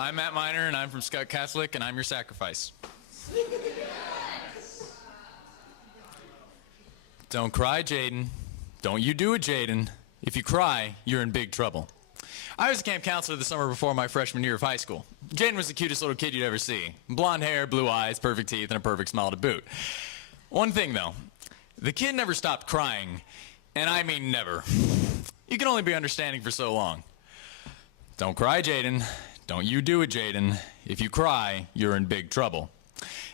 I'm Matt Miner, and I'm from Skutt Catholic, and I'm your sacrifice. Don't cry, Jaden. Don't you do it, Jaden. If you cry, you're in big trouble. I was a camp counselor the summer before my freshman year of high school. Jaden was the cutest little kid you'd ever see. Blonde hair, blue eyes, perfect teeth, and a perfect smile to boot. One thing, though. The kid never stopped crying, and I mean never. You can only be understanding for so long. Don't cry, Jaden. Don't you do it, Jaden. If you cry, you're in big trouble.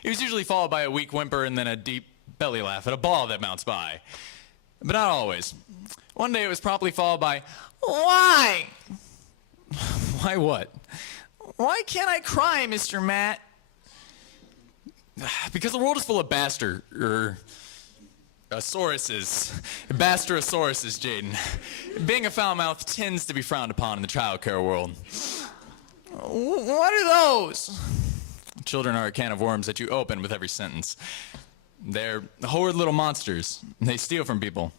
It was usually followed by a weak whimper and then a deep belly laugh at a ball that mounts by. But not always. One day it was promptly followed by, "Why?" Why what? "Why can't I cry, Mr. Matt?" Because the world is full of Bastorosauruses, Jaden. Being a foul mouth tends to be frowned upon in the child care world. "What are those?" Children are a can of worms that you open with every sentence. They're horrid little monsters. They steal from people,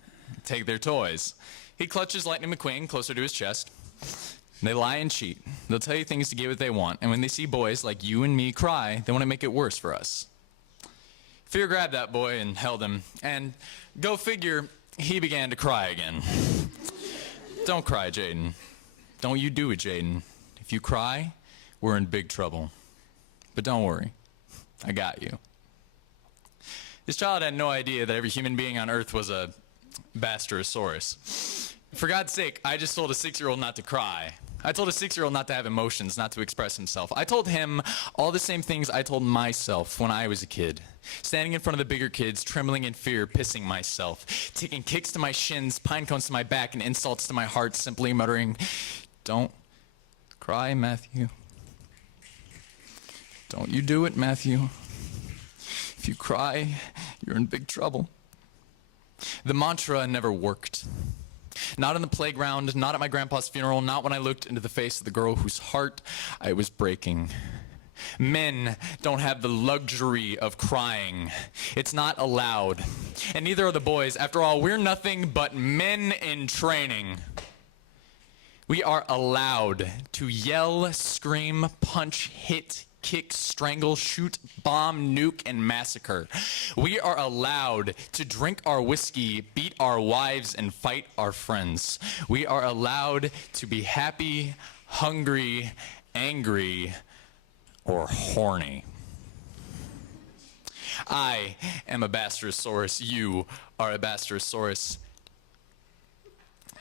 take their toys. He clutches Lightning McQueen closer to his chest. They lie and cheat. They'll tell you things to get what they want, and when they see boys like you and me cry, they want to make it worse for us. Fear grabbed that boy and held him, and go figure, he began to cry again. Don't cry, Jaden. Don't you do it, Jaden. If you cry, we're in big trouble. But don't worry, I got you. This child had no idea that every human being on earth was a Bastorosaurus. For God's sake, I just told a 6-year-old not to cry. I told a 6-year-old not to have emotions, not to express himself. I told him all the same things I told myself when I was a kid. Standing in front of the bigger kids, trembling in fear, pissing myself, taking kicks to my shins, pine cones to my back, and insults to my heart, simply muttering, "Don't cry, Matthew. Don't you do it, Matthew. If you cry, you're in big trouble." The mantra never worked. Not on the playground, not at my grandpa's funeral, not when I looked into the face of the girl whose heart I was breaking. Men don't have the luxury of crying. It's not allowed. And neither are the boys. After all, we're nothing but men in training. We are allowed to yell, scream, punch, hit, kick, strangle, shoot, bomb, nuke, and massacre. We are allowed to drink our whiskey, beat our wives, and fight our friends. We are allowed to be happy, hungry, angry, or horny. I am a Bastorosaurus. You are a Bastorosaurus.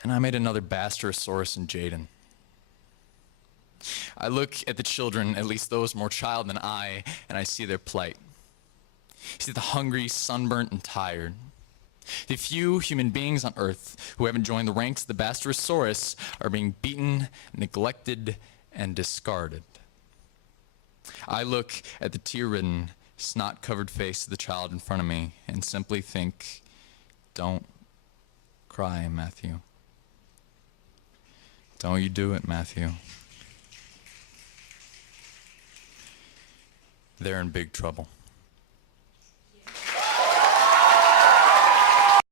And I made another Bastorosaurus in Jaden. I look at the children, at least those more child than I, and I see their plight. I see the hungry, sunburnt, and tired. The few human beings on earth who haven't joined the ranks of the Bastorosaurus are being beaten, neglected, and discarded. I look at the tear-ridden, snot-covered face of the child in front of me and simply think, don't cry, Matthew. Don't you do it, Matthew. They're in big trouble.